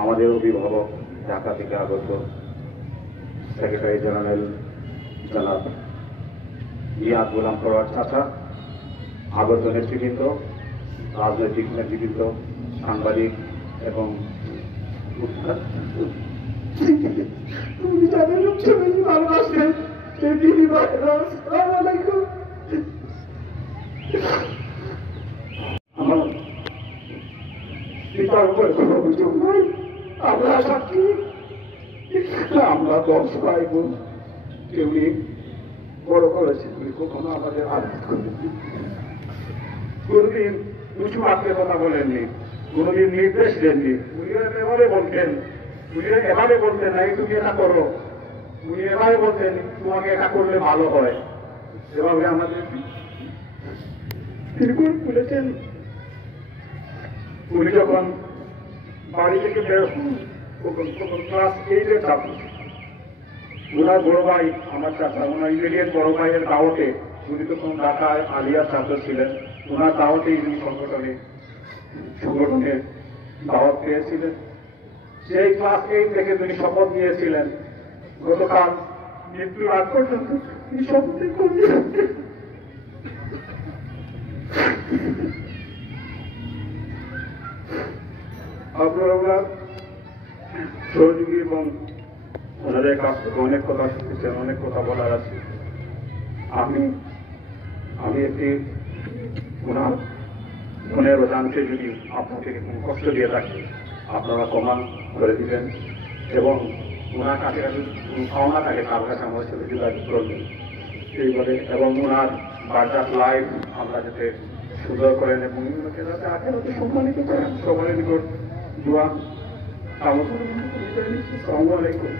আমাদের অভিভাবক ঢাকা থেকে আগত সেক্রেটারি জেনারেল জনাব মিয়াদ গোলাম ফরওয়ার্ড চাচা, আগত নেতৃবৃন্দ, রাজনৈতিক নেতৃবৃন্দ, সাংবাদিক এবং পিতার উপরে কোনো অভিযোগ নাই। আমরা সাক্ষী, আমরা 10 ভাই বোন, উনি বড় করেছেন, উনি কখনো আমাদের আঘাত করেননি, কোনদিন উঁচু আঁকড়ে কথা বলেননি, কোনদিন নির্দেশ দেননি। উনি এভাবে বলতেন না তুমি এটা করো, উনি এভাবে বলতেন তোমাকে এটা করলে ভালো হয়। এভাবে আমাদের তিনি বলেছেন। উনি যখন বাড়ি থেকে বের হন তখন ক্লাস 8-এ ছাত্র। ওনার বড় ভাই আমার চাচা, ওনার ইমিডিয়েট বড় ভাইয়ের দাওয়াতে, উনি তখন ঢাকায় আলিয়ার ছাত্র ছিলেন, ওনার দাওয়াতে উনি সংগঠনে দাওয়াত পেয়েছিলেন। সেই ক্লাস 8 থেকে তিনি শপথ নিয়েছিলেন। গতকাল মৃত্যুর আগ পর্যন্ত তিনি শপথ করেছেন। আপনারা ওনার সহযোগী এবং ওনাদের কাছ থেকে অনেক কথা শিখেছেন, অনেক কথা বলার আছে। আমি একটি ওনার মনের অজান্তে যদি আপনাকে কোনো কষ্ট দিয়ে থাকি আপনারা ক্ষমা করে দিবেন, এবং ওনার কাছে কোনো পাওনা থাকে তার কাছে আমার সাথে যোগাযোগ করবেন সেইভাবে, এবং ওনার বার্জার লাইফ আমরা যাতে সুন্দর করেন এবং ওনাকে যাতে আগের মতো সম্মানিত করেন। সবাই নিকট দোয়া কামনা করি। আসসালামু আলাইকুম।